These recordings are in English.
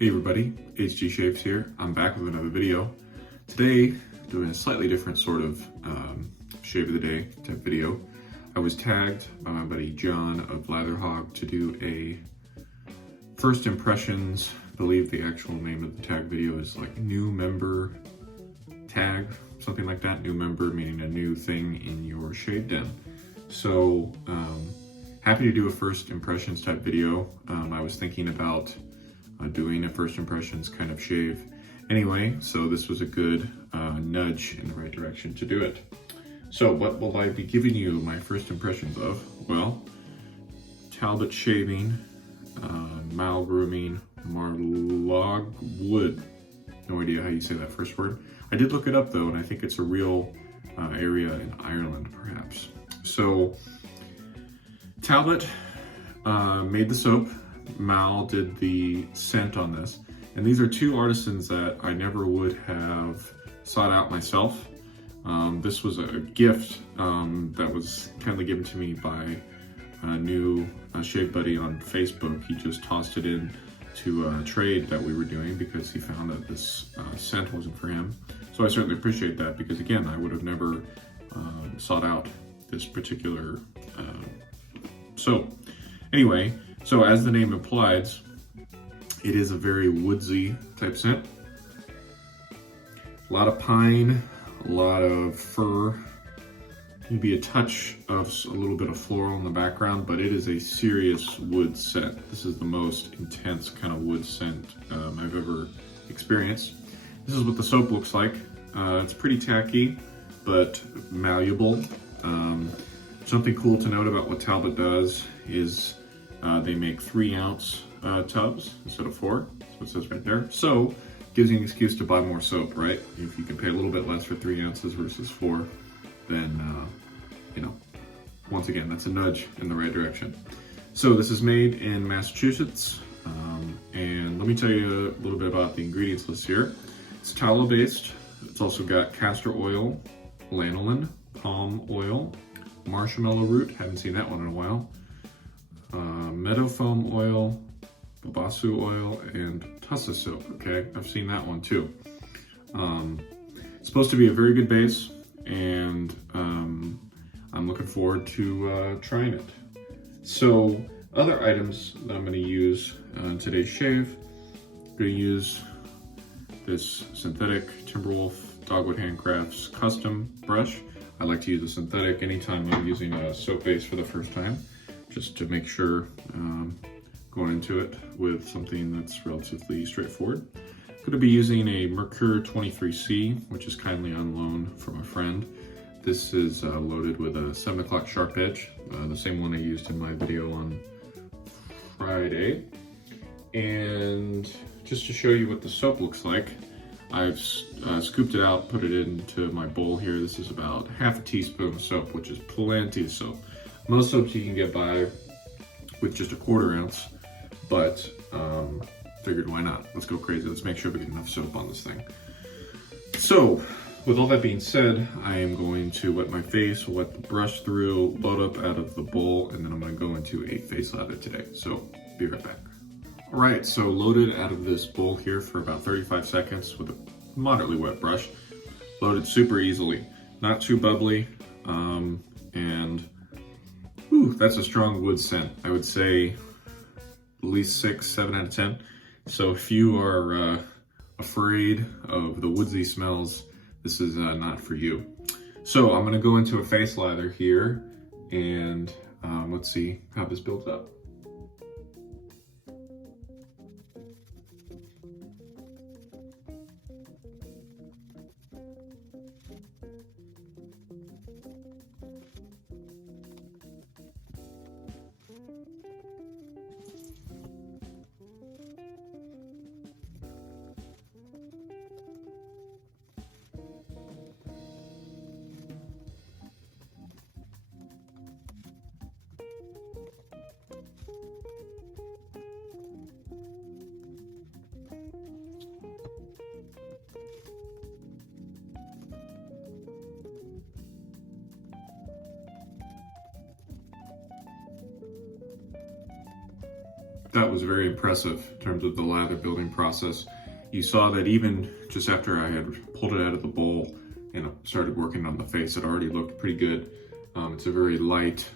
Hey everybody, HG Shaves here. I'm back with another video. Today, doing a slightly different sort of shave of the day type video. I was tagged by my buddy John of Latherhog to do a first impressions, I believe the actual name of the tag video is like new member tag, something like that. New member meaning a new thing in your shave den. So, happy to do a first impressions type video. I was thinking about doing a first impressions kind of shave anyway, so this was a good nudge in the right direction to do it. So what will I be giving you my first impressions of? Well, Talbot shaving, Maol Grooming, Marlogue wood. No idea how you say that first word. I did look it up though, and I think it's a real area in Ireland perhaps. So Talbot made the soap. Mal did the scent on this, and these are two artisans that I never would have sought out myself. This was a gift that was kindly given to me by a new shave buddy on Facebook. He just tossed it in to a trade that we were doing because he found that this scent wasn't for him. So I certainly appreciate that, because again, I would have never sought out this particular soap. Anyway, so as the name implies, it is a very woodsy type scent. A lot of pine, a lot of fir, maybe a touch of a little bit of floral in the background, but it is a serious wood scent. This is the most intense kind of wood scent I've ever experienced. This is what the soap looks like. It's pretty tacky, but malleable. Something cool to note about what Talbot does is they make 3-ounce tubs instead of 4. That's what it says right there. So, gives you an excuse to buy more soap, right? If you can pay a little bit less for 3 ounces versus 4, then, you know, once again, that's a nudge in the right direction. So this is made in Massachusetts, and let me tell you a little bit about the ingredients list here. It's tallow based. It's also got castor oil, lanolin, palm oil, marshmallow root, haven't seen that one in a while, meadow foam oil, babasu oil, and tussa soap. Okay, I've seen that one too. It's supposed to be a very good base, and I'm looking forward to trying it. So other items that I'm going to use in today's shave, I'm going to use this synthetic Timberwolf Dogwood Handcrafts custom brush. I like to use a synthetic anytime I'm using a soap base for the first time, just to make sure going into it with something that's relatively straightforward. I'm going to be using a Merkur 23C, which is kindly on loan from a friend. This is loaded with a 7 o'clock sharp edge, the same one I used in my video on Friday. And just to show you what the soap looks like, I've scooped it out, put it into my bowl here. This is about half a teaspoon of soap, which is plenty of soap. Most soaps you can get by with just a 1/4 ounce, but figured why not? Let's go crazy. Let's make sure we get enough soap on this thing. So, with all that being said, I am going to wet my face, wet the brush through, load up out of the bowl, and then I'm going to go into a face lather today. So, be right back. All right, so loaded out of this bowl here for about 35 seconds with a moderately wet brush. Loaded super easily, not too bubbly, and whew, that's a strong wood scent. I would say at least 6, 7 out of 10. So if you are afraid of the woodsy smells, this is not for you. So I'm gonna go into a face lather here, and let's see how this builds up. that was very impressive in terms of the lather building process. You saw that even just after I had pulled it out of the bowl and started working on the face, it already looked pretty good. It's a very light,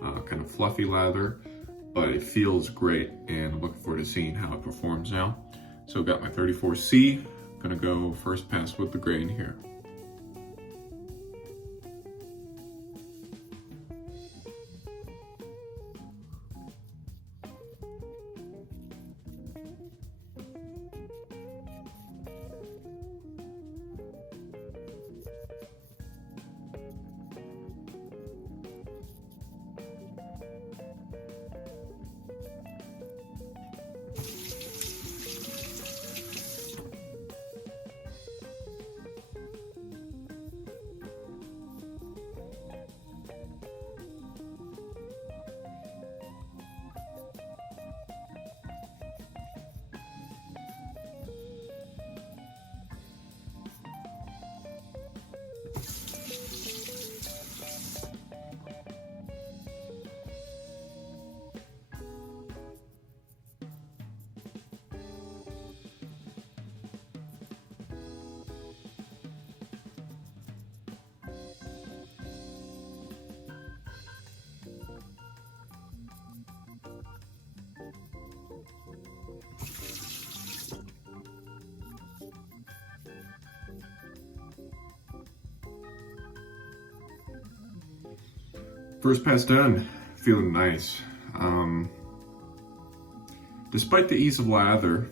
kind of fluffy lather, but it feels great, and I'm looking forward to seeing how it performs now. So I've got my 34C, gonna go first pass with the grain here. First pass done, feeling nice. Despite the ease of lather,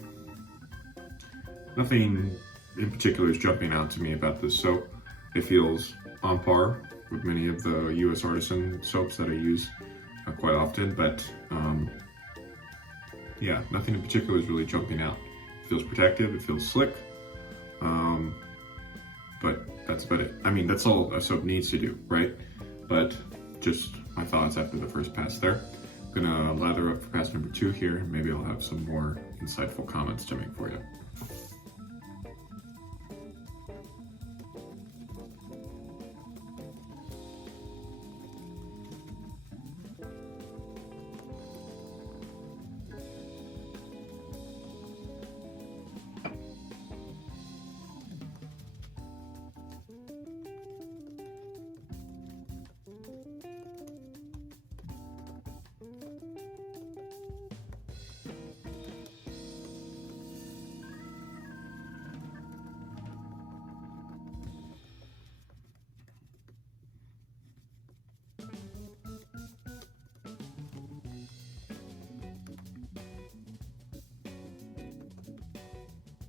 nothing in particular is jumping out to me about this soap. It feels on par with many of the US artisan soaps that I use quite often, but yeah, nothing in particular is really jumping out. It feels protective, it feels slick, but that's about it. I mean, that's all a soap needs to do, right? But just my thoughts after the first pass there. I'm gonna lather up for pass number 2 here, and maybe I'll have some more insightful comments to make for you.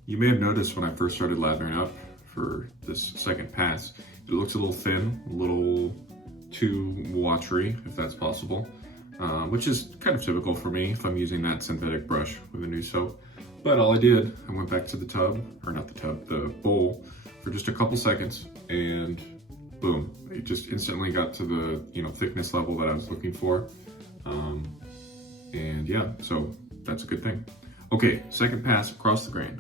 You may have noticed when I first started lathering up for this second pass, it looks a little thin, a little too watery, if that's possible, which is kind of typical for me if I'm using that synthetic brush with a new soap. But all I did, I went back to the tub, or not the tub, the bowl for just a couple seconds, and boom, it just instantly got to the thickness level that I was looking for. And yeah, so that's a good thing. Okay, second pass across the grain.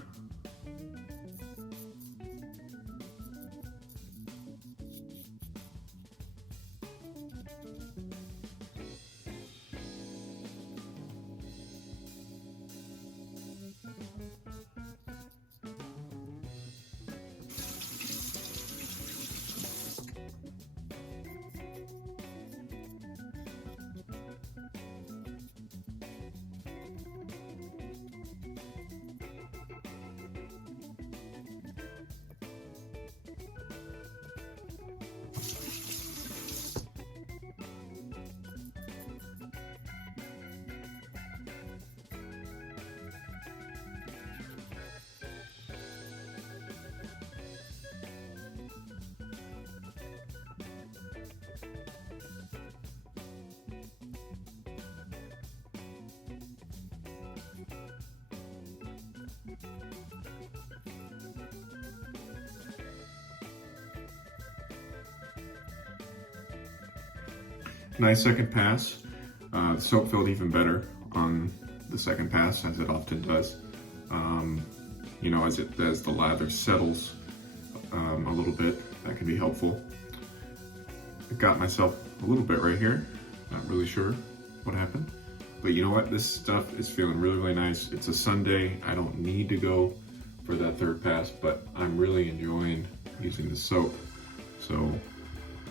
Nice second pass. The soap felt even better on the second pass, as it often does. As the lather settles a little bit, that can be helpful. I got myself a little bit right here. Not really sure what happened. But you know what? This stuff is feeling really, really nice. It's a Sunday. I don't need to go for that third pass, but I'm really enjoying using the soap. So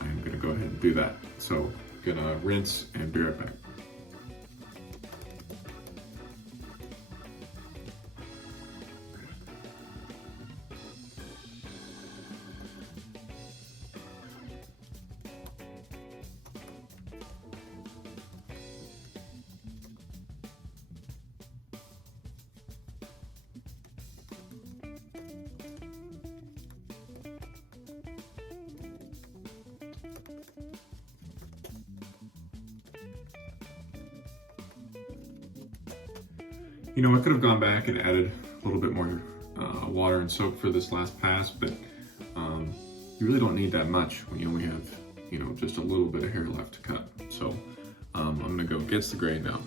I'm gonna go ahead and do that. So gonna rinse and be right back. You know, I could have gone back and added a little bit more water and soap for this last pass, but you really don't need that much when you only have, you know, just a little bit of hair left to cut. So I'm gonna go against the grain now.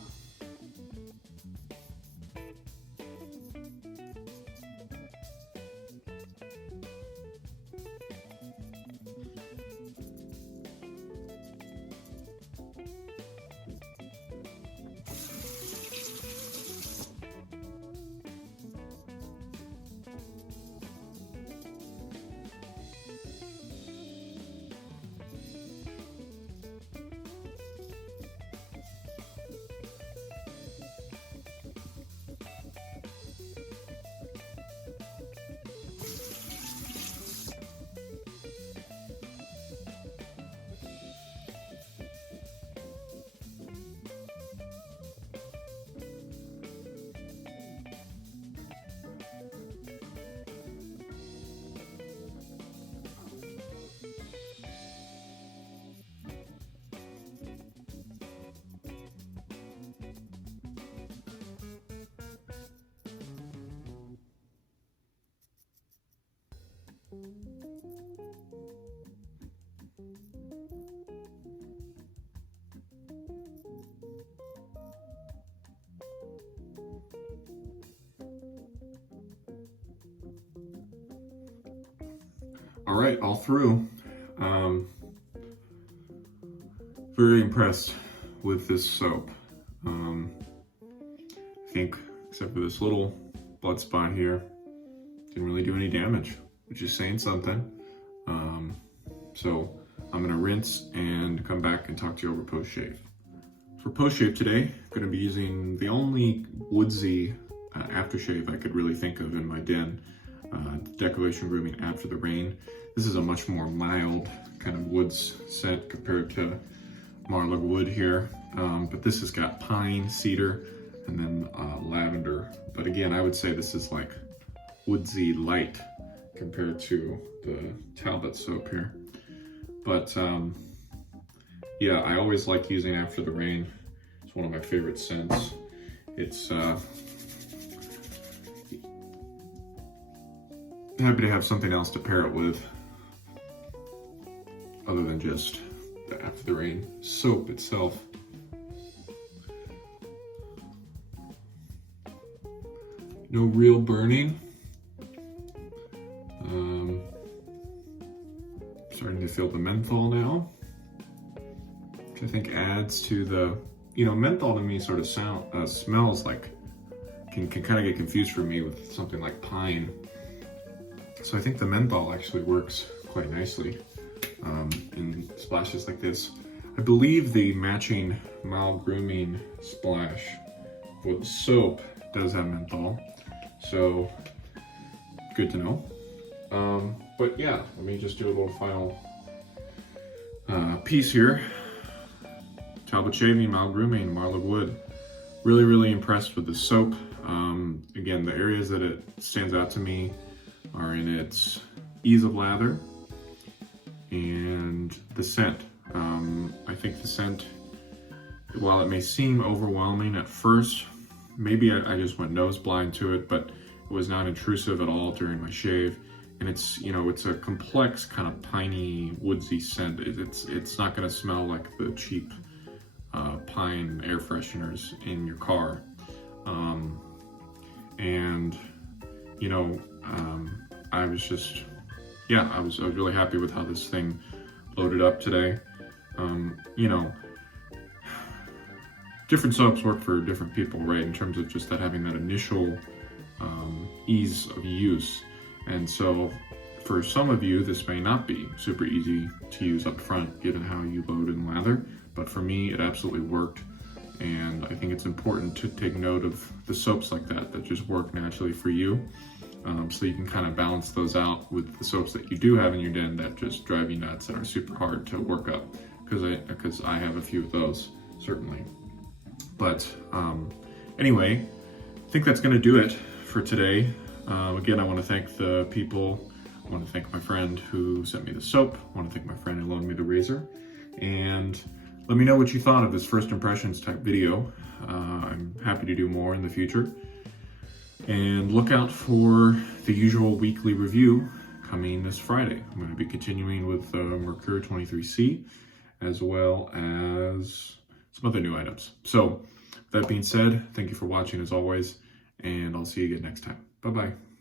All right, all through. Very impressed with this soap. I think, except for this little blood spot here, didn't really do any damage, which is saying something. So I'm gonna rinse and come back and talk to you over post-shave. For post-shave today, I'm gonna be using the only woodsy aftershave I could really think of in my den. Declaration Grooming After the Rain. This is a much more mild kind of woods scent compared to Marlogue wood here, but this has got pine, cedar, and then lavender. But again, I would say this is like woodsy light compared to the Talbot soap here. But yeah, I always like using After the Rain. It's one of my favorite scents. It's happy to have something else to pair it with other than just the After the Rain soap itself. No real burning. Starting to feel the menthol now, which I think adds to the, you know, menthol to me sort of smells like, can kind of get confused for me with something like pine. So I think the menthol actually works quite nicely in splashes like this. I believe the matching Maol Grooming splash for the soap does have menthol, so good to know. But yeah, let me just do a little final piece here. Talbot shaving, Maol Grooming, Marlogue wood. Really, really impressed with the soap. Again, the areas that it stands out to me are in its ease of lather and the scent. I think the scent, while it may seem overwhelming at first, maybe I just went nose blind to it, but it was not intrusive at all during my shave. And it's, you know, it's a complex kind of piney, woodsy scent. It's not gonna smell like the cheap pine air fresheners in your car. And, you know, I was just, yeah, I was really happy with how this thing loaded up today. You know, different soaps work for different people, right? In terms of just that having that initial ease of use. And so for some of you, this may not be super easy to use up front, given how you load and lather. But for me, it absolutely worked. And I think it's important to take note of the soaps like that just work naturally for you. So you can kind of balance those out with the soaps that you do have in your den that just drive you nuts and are super hard to work up. Because I have a few of those, certainly. But anyway, I think that's gonna do it for today. Again, I wanna thank the people. I wanna thank my friend who sent me the soap. I wanna thank my friend who loaned me the razor. And let me know what you thought of this first impressions type video. I'm happy to do more in the future. And look out for the usual weekly review coming this Friday. I'm going to be continuing with Merkur 23C, as well as some other new items. So, that being said, thank you for watching as always, and I'll see you again next time. Bye-bye.